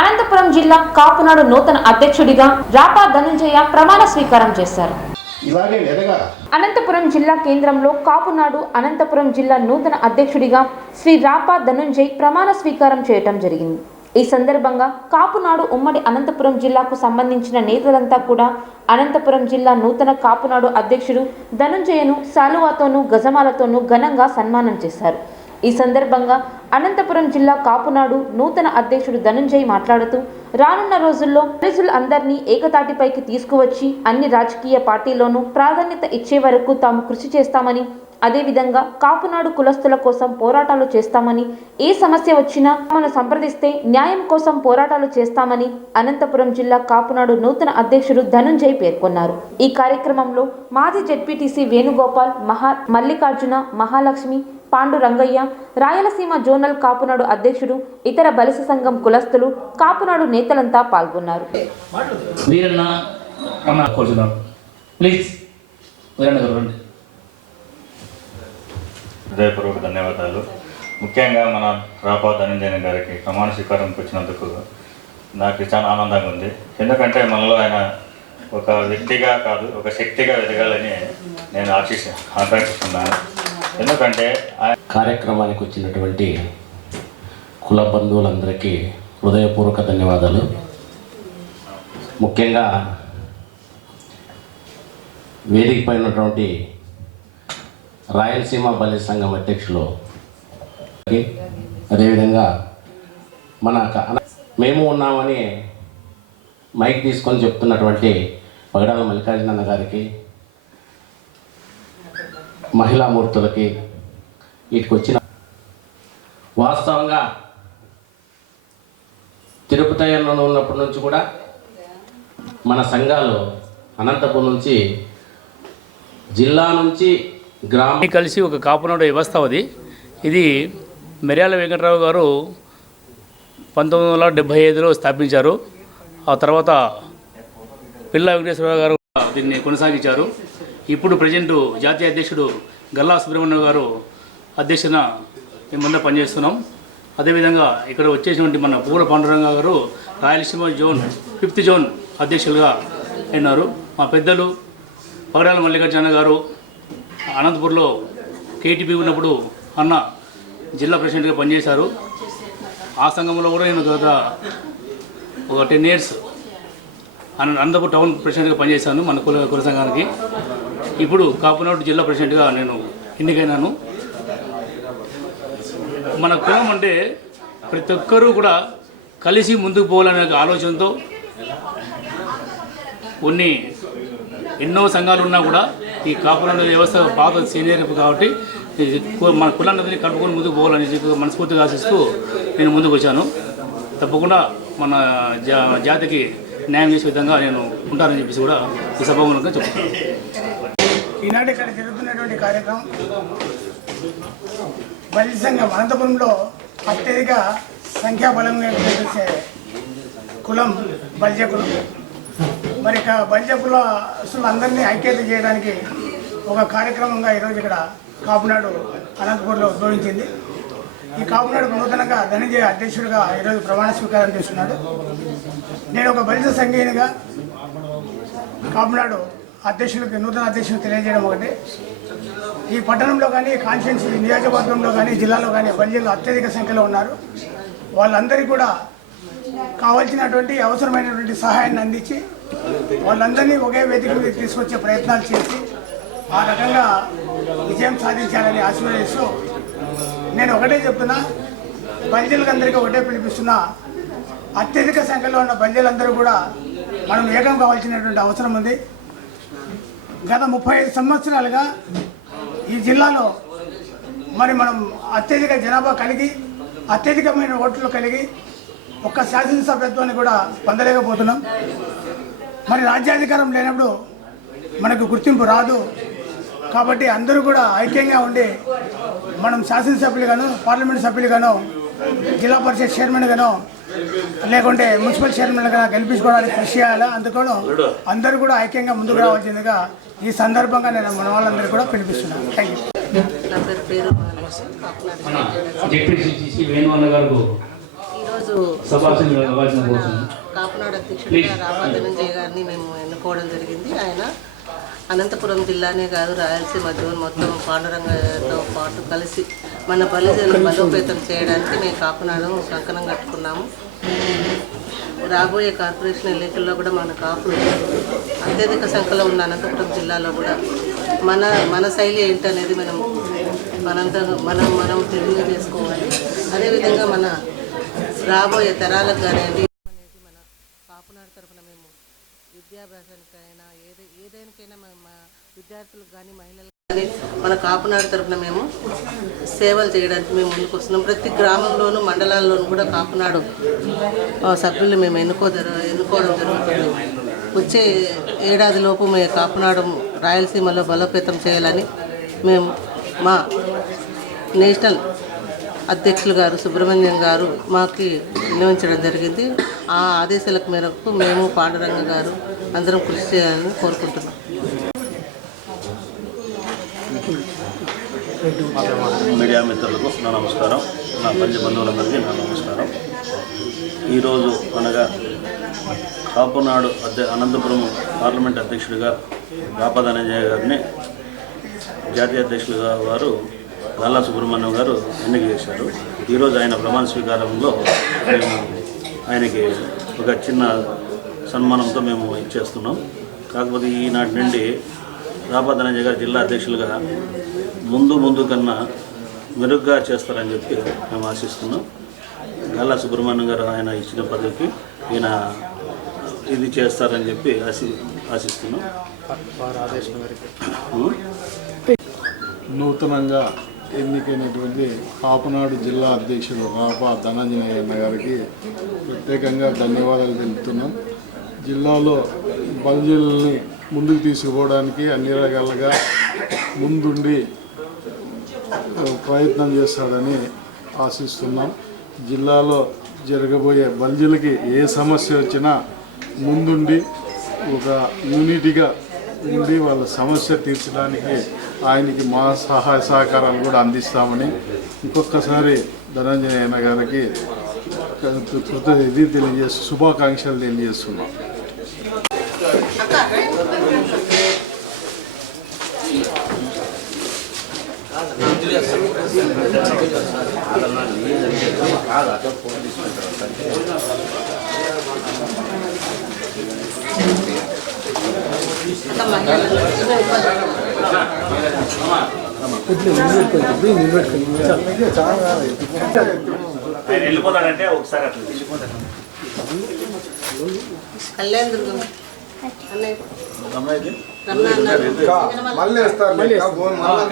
అనంతపురం జిల్లా కాపునాడు నూతన అధ్యక్షుడిగా రాపా ధనుంజయ ప్రమాణ స్వీకారం చేశారు. అనంతపురం జిల్లా కేంద్రంలో కాపునాడు అనంతపురం జిల్లా నూతన అధ్యక్షుడిగా శ్రీ రాపా ధనుంజయ్ ప్రమాణ స్వీకారం చేయటం జరిగింది. ఈ సందర్భంగా కాపునాడు ఉమ్మడి అనంతపురం జిల్లాకు సంబంధించిన నేతలంతా కూడా అనంతపురం జిల్లా నూతన కాపునాడు అధ్యక్షుడు ధనుంజయను శాలువాతోనూ గజమాలతోనూ ఘనంగా సన్మానం చేశారు. ఈ సందర్భంగా అనంతపురం జిల్లా కాపునాడు నూతన అధ్యక్షుడు ధనుంజయ్ మాట్లాడుతూ రానున్న రోజుల్లో అందరినీ ఏకతాటిపైకి తీసుకువచ్చి అన్ని రాజకీయ పార్టీల్లోనూ ప్రాధాన్యత ఇచ్చే వరకు తాము కృషి చేస్తామని అదేవిధంగా కాపునాడు కులస్తుల కోసం పోరాటాలు చేస్తామని ఏ సమస్య వచ్చినా మనం సంప్రదిస్తే న్యాయం కోసం పోరాటాలు చేస్తామని అనంతపురం జిల్లా కాపునాడు నూతన అధ్యక్షుడు ధనుంజయ్ పేర్కొన్నారు. ఈ కార్యక్రమంలో మాజీ జెడ్పీటీసీ వేణుగోపాల్ మహా మల్లికార్జున మహాలక్ష్మి పాండు రంగయ్య రాయలసీమ జోనల్ కాపునాడు అధ్యక్షుడు ఇతర బలిస సంఘం కులస్తులు కాపునాడు నేతలంతా పాల్గొన్నారు. వీరన్న అన్న కూర్చున్నారు ప్లీజ్ వీరన్న గారు రండి. హృదయపూర్వక ధన్యవాదాలు. ముఖ్యంగా మన రాపా ధనంజయన్ గారికి ప్రమాణ స్వీకారంకి వచ్చినందుకు నాకు చాలా ఆనందంగా ఉంది. ఎందుకంటే మనలో ఆయన ఒక వ్యక్తిగా కాదు ఒక శక్తిగా ఎదగాలని నేను ఆశిస్ ఆకాంక్షిస్తున్నాను. ఎందుకంటే ఆ కార్యక్రమానికి వచ్చినటువంటి కుల బంధువులందరికీ హృదయపూర్వక ధన్యవాదాలు. ముఖ్యంగా వేదికపై ఉన్నటువంటి రాయలసీమ బలి సంఘం అధ్యక్షులు అదేవిధంగా మన మేము ఉన్నామని మైక్ తీసుకొని చెప్తున్నటువంటి పగడాల మల్లికార్జున గారికి మహిళామూర్తులకి వీటికి వచ్చిన వాస్తవంగా తిరుపతి ఉన్నప్పటి నుంచి కూడా మన సంఘాలు అనంతపురం నుంచి జిల్లా నుంచి గ్రామం కలిసి ఒక కాపునాడు వ్యవస్థ అది. ఇది మిర్యాల వెంకటరావు గారు పంతొమ్మిది వందల డెబ్భై ఐదులో స్థాపించారు. ఆ తర్వాత పిల్ల వెంకటేశ్వరరావు గారు దీన్ని కొనసాగించారు. ఇప్పుడు ప్రజెంట్ జాతీయ అధ్యక్షుడు గల్లా సుబ్రహ్మణ్యం గారు అధ్యక్షన మేము పనిచేస్తున్నాం. అదేవిధంగా ఇక్కడ వచ్చేసినటువంటి మన పూల పాండురంగ గారు రాయలసీమ జోన్ ఫిఫ్త్ జోన్ అధ్యక్షులుగా ఉన్నారు. మా పెద్దలు పగడాల మల్లికార్జున గారు అనంతపూర్లో కేటీపీ ఉన్నప్పుడు అన్న జిల్లా ప్రెసిడెంట్గా పనిచేశారు. ఆ సంఘంలో కూడా నేను గత ఒక టెన్ ఇయర్స్ అన- అనంతపూర్ టౌన్ ప్రెసిడెంట్గా పనిచేశాను మన కుల కుల సంఘానికి. ఇప్పుడు కాపునాడు జిల్లా ప్రెసిడెంట్గా నేను ఎన్నికైనాను. మన కులం అంటే ప్రతి ఒక్కరూ కూడా కలిసి ముందుకు పోవాలనే ఆలోచనతో కొన్ని ఎన్నో సంఘాలు ఉన్నా కూడా ఈ కాపుల వ్యవస్థ బాగా సీనియర్ కాబట్టి మన కులాన్ని కలుపుకొని ముందుకు పోవాలని చెప్పి మనస్ఫూర్తిగా ఆశిస్తూ నేను ముందుకు వచ్చాను. తప్పకుండా మన జా జాతికి న్యాయం చేసే విధంగా నేను ఉంటానని చెప్పేసి కూడా ఈ సభాముఖంగా చెప్తున్నాను. ఈనాడు ఇక్కడ జరుగుతున్నటువంటి కార్యక్రమం బలి సంఘం అనంతపురంలో అత్యధిక సంఖ్యాబలం చేసే కులం బలిజ కులం. మరి ఇక బలిజ కులస్తులు అందరినీ ఐక్యత చేయడానికి ఒక కార్యక్రమంగా ఈరోజు ఇక్కడ కాపునాడు అనంతపూర్లో ఉద్భవించింది. ఈ కాపునాడుకు నూతనంగా ధనంజయ అధ్యక్షుడిగా ఈరోజు ప్రమాణ స్వీకారం చేస్తున్నాడు. నేను ఒక బలిజ సంఘీయునిగా కాపునాడు అధ్యక్షులకు నూతన అధ్యక్షులకు తెలియజేయడం ఒకటి. ఈ పట్టణంలో కానీ కాన్స్టిట్యున్సీ నియోజకవర్గంలో కానీ జిల్లాలో కానీ బలిజీలు అత్యధిక సంఖ్యలో ఉన్నారు. వాళ్ళందరికీ కూడా కావాల్సినటువంటి అవసరమైనటువంటి సహాయాన్ని అందించి వాళ్ళందరినీ ఒకే వేదిక మీద తీసుకొచ్చే ప్రయత్నాలు చేసి ఆ రకంగా విజయం సాధించాలని ఆశీర్వదిస్తూ నేను ఒకటే చెప్తున్నా బలిజీలకు అందరికీ ఒకటే పిలిపిస్తున్నా అత్యధిక సంఖ్యలో ఉన్న బలిజీలందరూ కూడా మనం ఏకం కావాల్సినటువంటి అవసరం ఉంది. గత ముప్పై ఐదు సంవత్సరాలుగా ఈ జిల్లాలో మరి మనం అత్యధిక జనాభా కలిగి అత్యధికమైన ఓట్లు కలిగి ఒక్క శాసనసభ్యత్వాన్ని కూడా పొందలేకపోతున్నాం. మరి రాజ్యాధికారం లేనప్పుడు మనకు గుర్తింపు రాదు. కాబట్టి అందరూ కూడా ఐక్యంగా ఉండి మనం శాసనసభ్యులుగాను పార్లమెంట్ సభ్యులుగాను జిల్లా పరిషత్ చైర్మన్గాను లేకుంటే మున్సిపల్ చైర్మన్గా గెలిపించుకోవడానికి కృషి చేయాలి? అందుకోను అందరూ కూడా ఐక్యంగా ముందుకు రావాల్సిందిగా ఈ సందర్భంగా నేను మన వాళ్ళందరూ కూడా పిలిపిస్తున్నాను. థ్యాంక్ ఈరోజు కాపునాడు అధ్యక్షుడిగా రామా ధనంజయ్ గారిని మేము ఎన్నుకోవడం జరిగింది. ఆయన అనంతపురం జిల్లానే కాదు రాయలసీమ జోన్ మొత్తం పాండురంగతో పాటు కలిసి మన బలిజలను బలోపేతం చేయడానికి మేము కాపునాడు కంకణం కట్టుకున్నాము. రాబోయే కార్పొరేషన్ ఎన్నికల్లో కూడా మన కాపులు అత్యధిక సంఖ్యలో ఉన్న అనంతపురం జిల్లాలో కూడా మన మన శైలి ఏంటనేది మనం మనంతా మనం మనం తెలియజేసుకోవాలి. అదేవిధంగా మన రాబోయే తరాలకు కానివ్వండి అనేది మన కాపునాడు తరపున మేము విద్యాభ్యాసానికైనా ఏది ఏదైనాకైనా మన విద్యార్థులకు కానీ మహిళలకు కానీ మన కాపునాడు తరపున మేము సేవలు చేయడానికి మేము ముందుకు వస్తున్నాం. ప్రతి గ్రామంలోనూ మండలాల్లోనూ కూడా కాపునాడు సభ్యులు మేము ఎన్నుకో ఎన్నుకోవడం జరుగుతుంది. వచ్చే ఏడాదిలోపు మేము కాపునాడు రాయలసీమలో బలోపేతం చేయాలని మేము మా నేషనల్ అధ్యక్షులు గారు సుబ్రహ్మణ్యం గారు మాకు నిర్వహించడం జరిగింది. ఆ ఆదేశాల మేరకు మేము పాండురంగ గారు అందరం కృషి చేయాలని కోరుకుంటున్నాం. మీడియా మిత్రులకు నా నమస్కారం. నా పంచ బంధువులందరికీ నా నమస్కారం. ఈరోజు అనగా కాపునాడు అధ్య అనంతపురం పార్లమెంట్ అధ్యక్షుడిగా రాపదనజయ గారిని జాతీయ అధ్యక్షులుగా వారు గల్లా సుబ్రహ్మణ్యం గారు ఎన్నిక చేశారు. ఈరోజు ఆయన ప్రమాణ స్వీకారంలో మేము ఆయనకి ఒక చిన్న సన్మానంతో మేము ఇచ్చేస్తున్నాం. కాకపోతే ఈనాటి నుండి రాపదనజయ గారు జిల్లా అధ్యక్షులుగా ముందు ముందు కన్నా మెరుగ్గా చేస్తారని చెప్పి మేము ఆశిస్తున్నాం. గల్లా సుబ్రహ్మణ్యం గారు ఆయన ఇచ్చిన పదవికి ఈయన ఇది చేస్తారని చెప్పి ఆశి ఆశిస్తున్నాం. నూతనంగా ఎన్నికైనటువంటి కాపునాడు జిల్లా అధ్యక్షుడు రాపా ధనంజయ అన్న గారికి ప్రత్యేకంగా ధన్యవాదాలు తెలుపుతున్నాం. జిల్లాలో బలజీలని ముందుకు తీసుకుపోవడానికి అన్ని రకాలుగా ముందుండి ప్రయత్నం చేస్తాడని ఆశిస్తున్నాం. జిల్లాలో జరగబోయే బల్జీలకి ఏ సమస్య వచ్చినా ముందుండి ఒక యూనిటీగా ఉండి వాళ్ళ సమస్య తీర్చడానికి ఆయనకి మా సహాయ సహకారాలు కూడా అందిస్తామని ఇంకొకసారి ధనంజయ గారికి కృత ఇది తెలియజేస్తూ శుభాకాంక్షలు తెలియజేస్తున్నాం. ఆయన వెళ్ళిపోతాడంటే ఒకసారి అట్లా తీసుకుంటాను. కళ్యాణ్ దుర్గం అన్నయ్య మళ్ళీ వేస్తారు. లెక్క బోన్ మళ్ళీ